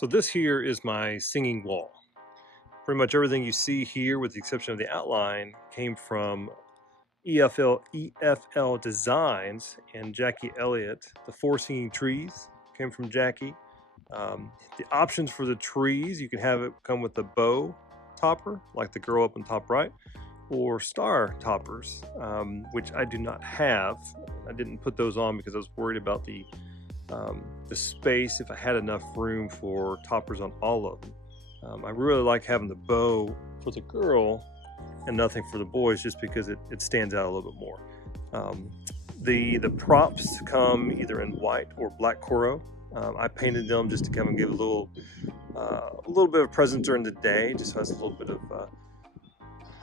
So this here is my singing wall. Pretty much everything you see here, with the exception of the outline, came from EFL Designs and Jackie Elliott. The 4 singing trees came from Jackie. The options for the trees, you can have it come with a bow topper, like the girl up in top right, or star toppers, which I do not have. I didn't put those on because I was worried about the space, if I had enough room for toppers on all of them. I really like having the bow for the girl and nothing for the boys, just because it stands out a little bit more. The props come either in white or black Coro. I painted them just to come and give a little bit of presence during the day, just so it's a little bit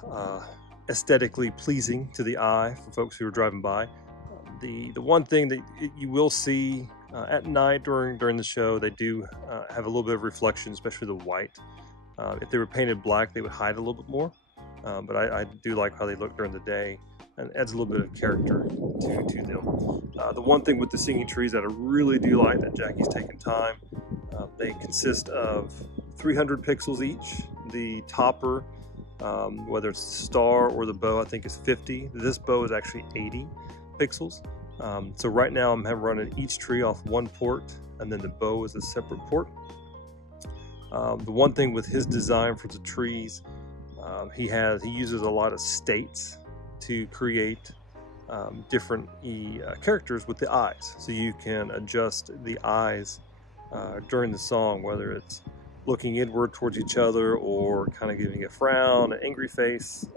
of aesthetically pleasing to the eye for folks who are driving by. The one thing that you will see at night during the show, they do have a little bit of reflection, especially the white. If they were painted black, they would hide a little bit more, but I do like how they look during the day, and adds a little bit of character to them. The one thing with the singing trees that I really do like that Jackie's taken time, they consist of 300 pixels each. The topper, whether it's the star or the bow, I think is 50. This bow is actually 80 pixels. So right now I'm running each tree off one port, and then the bow is a separate port. The one thing with his design for the trees, he uses a lot of states to create different characters with the eyes. So you can adjust the eyes during the song, whether it's looking inward towards each other or kind of giving a frown, an angry face.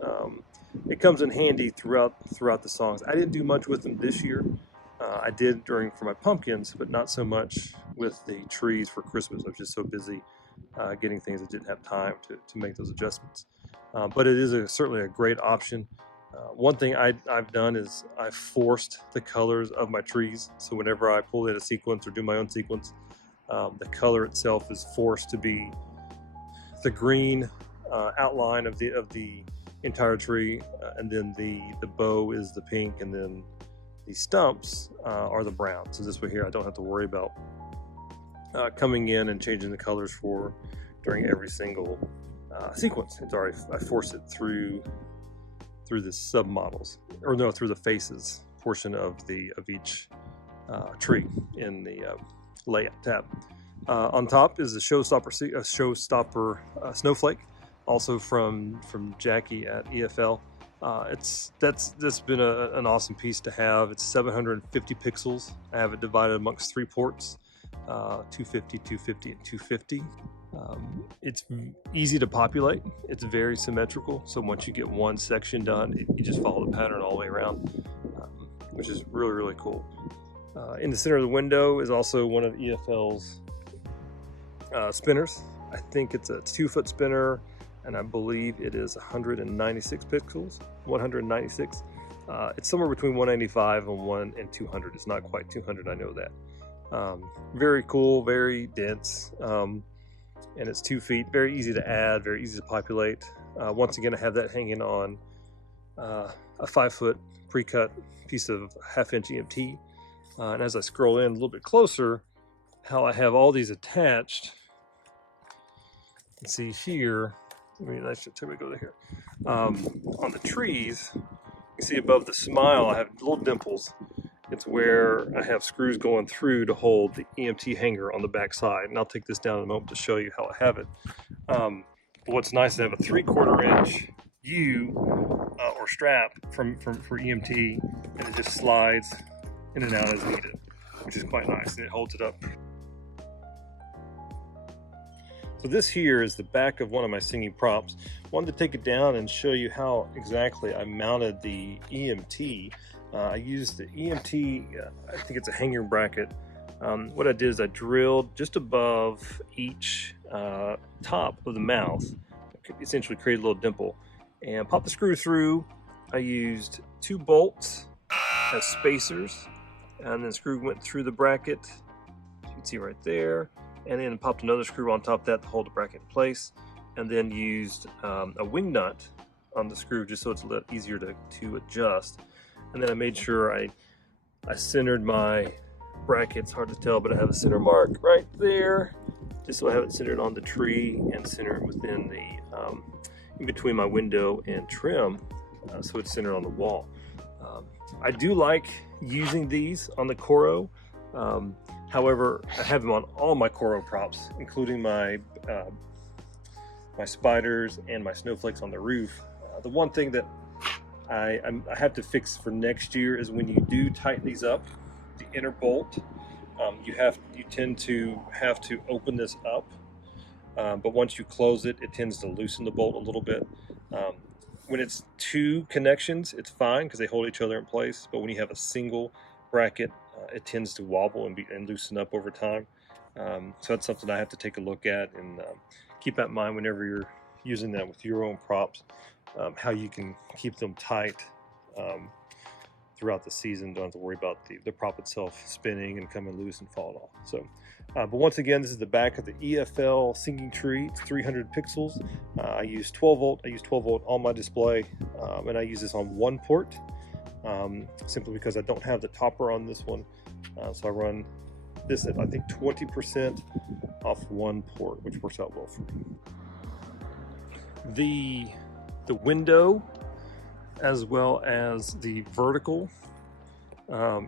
It comes in handy throughout the songs. I didn't do much with them this year. I did for my pumpkins, but not so much with the trees for Christmas. I was just so busy getting things, I didn't have time to make those adjustments. But it is certainly a great option. One thing I've done is I've forced the colors of my trees. So whenever I pull in a sequence or do my own sequence, the color itself is forced to be the green outline of the entire tree, and then the bow is the pink, and then the stumps are the brown. So this way here, I don't have to worry about coming in and changing the colors during every single sequence. It's already, I force it through the submodels, or no, through the faces portion of each tree in the layout tab. On top is the Showstopper Snowflake, also from Jackie at EFL. That's been an awesome piece to have. It's 750 pixels. I have it divided amongst 3 ports, 250, 250, and 250. It's easy to populate. It's very symmetrical. So once you get one section done, you just follow the pattern all the way around, which is really, really cool. In the center of the window is also one of EFL's spinners. I think it's a 2-foot spinner, and I believe it is 196 pixels, 196. It's somewhere between 195 and 200. It's not quite 200, I know that. Very cool, very dense, and it's 2 feet, very easy to add, very easy to populate. Once again, I have that hanging on a 5-foot pre-cut piece of 1/2-inch EMT. And as I scroll in a little bit closer, how I have all these attached, you can see here, I should go here. On the trees, you see above the smile, I have little dimples. It's where I have screws going through to hold the EMT hanger on the back side. And I'll take this down in a moment to show you how I have it. But what's nice is I have a 3/4 inch U or strap for EMT, and it just slides in and out as needed, which is quite nice, and it holds it up. So this here is the back of one of my singing props. Wanted to take it down and show you how exactly I mounted the EMT. I used the EMT, I think it's a hanger bracket. What I did is I drilled just above each top of the mouth, essentially created a little dimple, and popped the screw through. I used 2 bolts as spacers, and then the screw went through the bracket, you can see right there, and then popped another screw on top of that to hold the bracket in place, and then used a wing nut on the screw just so it's a little easier to adjust. And then I made sure I centered my bracket. It's hard to tell, but I have a center mark right there just so I have it centered on the tree and centered within the in between my window and trim, so it's centered on the wall. I do like using these on the Coro. However, I have them on all my Coro props, including my my spiders and my snowflakes on the roof. The one thing that I have to fix for next year is when you do tighten these up, the inner bolt, you tend to have to open this up, but once you close it, it tends to loosen the bolt a little bit. When it's two connections, it's fine because they hold each other in place, but when you have a single bracket, it tends to wobble and loosen up over time. So that's something I have to take a look at and keep that in mind whenever you're using that with your own props, how you can keep them tight throughout the season. Don't have to worry about the prop itself spinning and coming loose and falling off. So, but once again, this is the back of the EFL Singing Tree. It's 300 pixels. I use 12 volt. I use 12 volt on my display, and I use this on one port, simply because I don't have the topper on this one. So I run this at, I think, 20% off one port, which works out well for me. The window, as well as the vertical,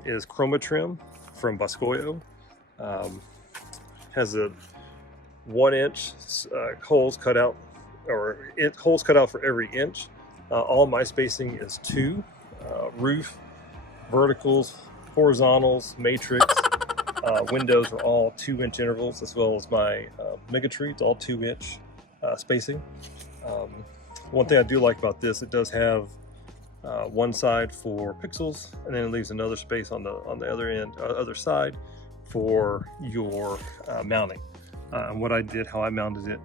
is chroma trim from Boscoyo. Has a 1-inch holes cut out, or holes cut out for every inch. All my spacing is 2. Roof, verticals, horizontals, matrix, windows are all 2-inch intervals, as well as my mega tree. It's all 2-inch spacing. One thing I do like about this, it does have one side for pixels, and then it leaves another space on the other end, other side, for your mounting. And what I did, how I mounted it,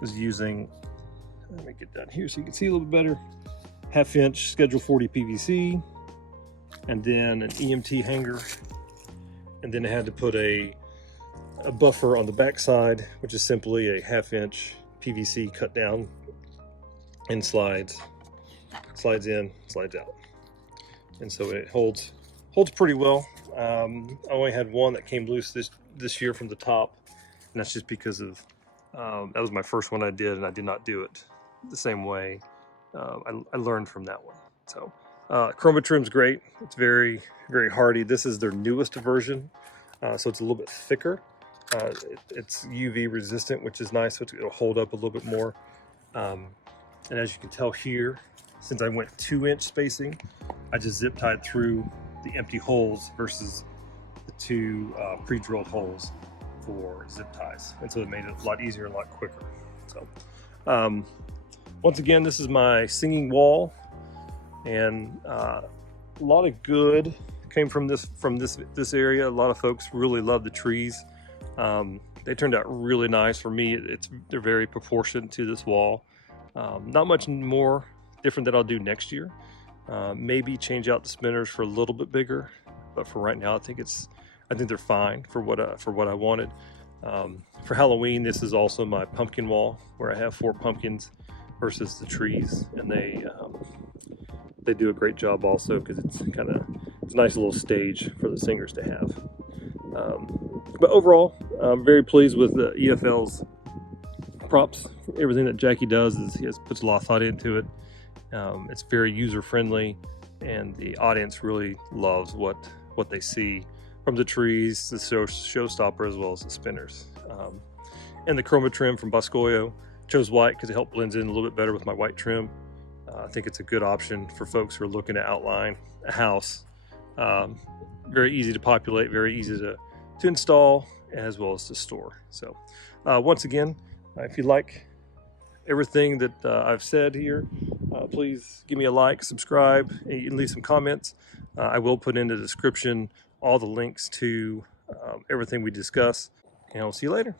was using, let me get down here so you can see a little bit better, 1/2-inch Schedule 40 PVC, and then an EMT hanger, and then I had to put a buffer on the back side, which is simply a 1/2-inch PVC cut down and slides in, slides out, and so it holds pretty well. I only had one that came loose this year from the top, and that's just because of that was my first one I did, and I did not do it the same way. I learned from that one. So chroma trim's great. It's very, very hardy. This is their newest version, so it's a little bit thicker. It's UV resistant, which is nice, so it'll hold up a little bit more. And as you can tell here, since I went 2-inch spacing, I just zip tied through the empty holes versus the 2 pre-drilled holes for zip ties. And so it made it a lot easier, a lot quicker. So once again, this is my singing wall, and a lot of good came from this area. A lot of folks really love the trees. They turned out really nice. For me, they're very proportioned to this wall. Not much more different that I'll do next year. Maybe change out the spinners for a little bit bigger, but for right now, I think they're fine for what I wanted. For Halloween, this is also my pumpkin wall, where I have 4 pumpkins versus the trees, and they do a great job also, because it's a nice little stage for the singers to have. But overall, I'm very pleased with the EFL's props. Everything that Jackie does is he puts a lot of thought into it. It's very user-friendly, and the audience really loves what they see from the trees, the Showstopper, as well as the spinners. And the chroma trim from Boscoyo. Chose white because it helped blend in a little bit better with my white trim. I think it's a good option for folks who are looking to outline a house. Very easy to populate, very easy to install, as well as to store. So once again, if you like everything that I've said here, please give me a like, subscribe, and you can leave some comments. I will put in the description all the links to everything we discuss, and I'll see you later.